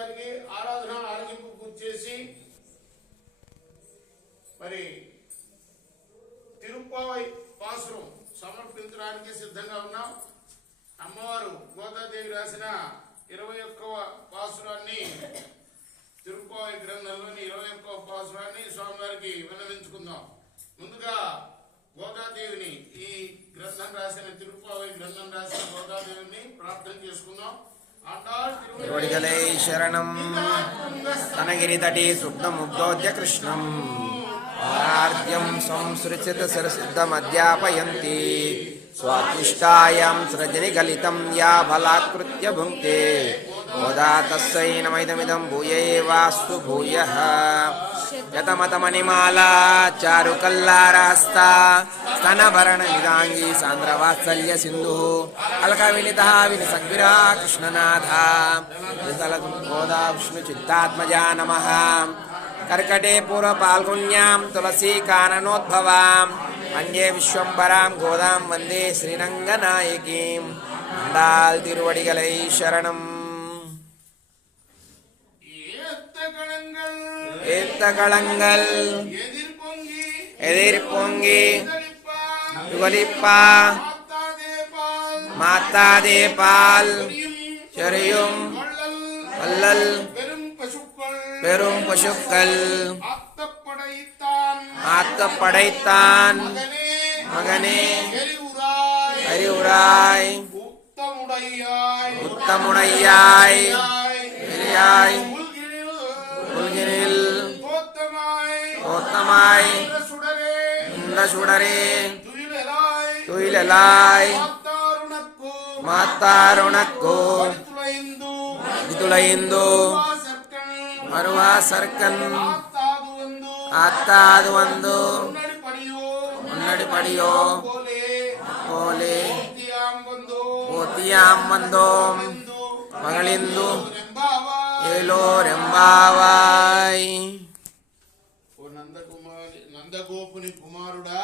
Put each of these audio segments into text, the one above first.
వారికి ఆరాధన ఆరగింపు పూర్తి చేసి మరి తిరుప్పావై పాసురం సమర్పించడానికి సిద్ధంగా ఉన్నాం. అమ్మవారు గోదాదేవి రాసిన 21వ పాసురాన్ని తిరుప్పావై గ్రంథంలోని 21వ పాసురాన్ని స్వామివారికి విన్నవించుకుందాం. ముందుగా గోదాదేవిని ఈ గ్రంథం రాసిన తిరుప్పావై గ్రంథం రాసిన గోదాదేవిని ప్రార్థన చేసుకుందాం. తిరువడిగలై శరణం తనగిరితటి సుప్తముగ్ధోద్య కృష్ణం ఆర్ద్యం సంసృచిత సరసిద్ధమధ్యాపయంతి స్వాతిష్టాయాం సృజని గలితం యా బలాకృత్య భుంక్తే గోదా తస్సై నమైదమిదం భూయేవాస్తు భూయః యతమతమణిమాలా చారుకల్లారాస్తా స్తనభరణ నిదాంగి సాంద్రవాత్సల్య సింధు అల్కవినిత వినిసగ్విరా కృష్ణనాథ గోదా విష్ణు చిత్తాత్మజా నమః కర్కటే పూర్వ పాల్గొన్యాం తులసీ కాననోద్భవాం వందే విశ్వంబరాం గోదాం వందే శ్రీరంగనాయకీం అందాల్ తిరువడిగలై శరణం. ஏத்தகளங்கள் எதிர்பொங்கி யுகலிப்பா மாத்தாதே பால் சொரியும் வள்ளல் பெரும் பசுக்கள் ஆத்தப்படைத்தான் மகனே அறிவுராய் உத்தமுடையாய் பெரியாய் கோத்தமாய் சுடரே துயிலலாய் மாத்தாருணக்கோ விதுளைந்து மறுவா சர்க்கன் ஆத்தாது வந்து முன்னடி படியோ போலே போத்தியாம் வந்தோம் மகளிந்து ఏలో రెంబావాయ్. ఓ నందగోపుని కుమారుడా,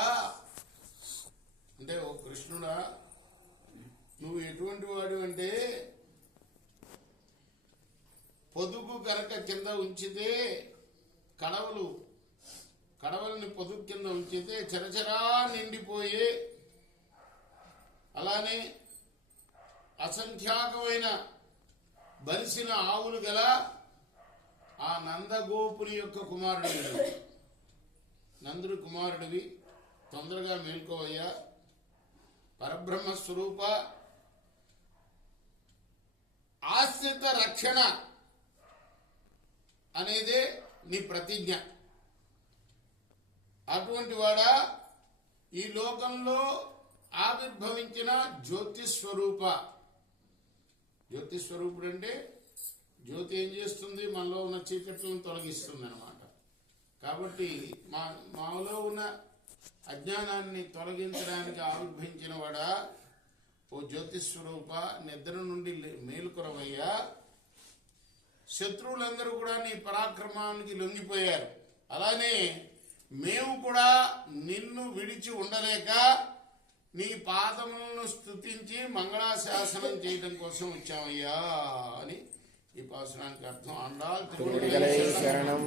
అంటే ఓ కృష్ణుడా, నువ్వు ఎటువంటి వాడు అంటే పొదుగు కనుక కింద ఉంచితే కడవల్ని పొదుగు కింద ఉంచితే చరచరా నిండిపోయే, అలానే అసంఖ్యాకమైన బలిసిన ఆవులు గల ఆ నందగోపుని యొక్క కుమారుడివి, నందుడి కుమారుడివి, తొందరగా మేల్కోవయ్యా. పరబ్రహ్మ స్వరూప ఆశ్రిత రక్షణ అనేదే నీ ప్రతిజ్ఞ. అటువంటి వాడా ఈ లోకంలో ఆవిర్భవించిన జ్యోతిస్వరూప. జ్యోతిస్వరూపుడు అంటే జ్యోతి ఏం చేస్తుంది? మనలో ఉన్న చీకట్లను తొలగిస్తుంది అన్నమాట. కాబట్టి మాలో ఉన్న అజ్ఞానాన్ని తొలగించడానికి ఆవిర్భవించిన వాడా, ఓ జ్యోతిస్వరూప, నిద్ర నుండి మేలుకొరవయ్యా. శత్రువులందరూ కూడా నీ పరాక్రమానికి లొంగిపోయారు. అలానే మేము కూడా నిన్ను విడిచి ఉండలేక నీ పాదములను స్తుతించి మంగళాశాసనం చేయడం కోసం వచ్చామయ్యా అని ఈ పాసురానికి అర్థం. అండాల్ తిరువడిగలై శరణం.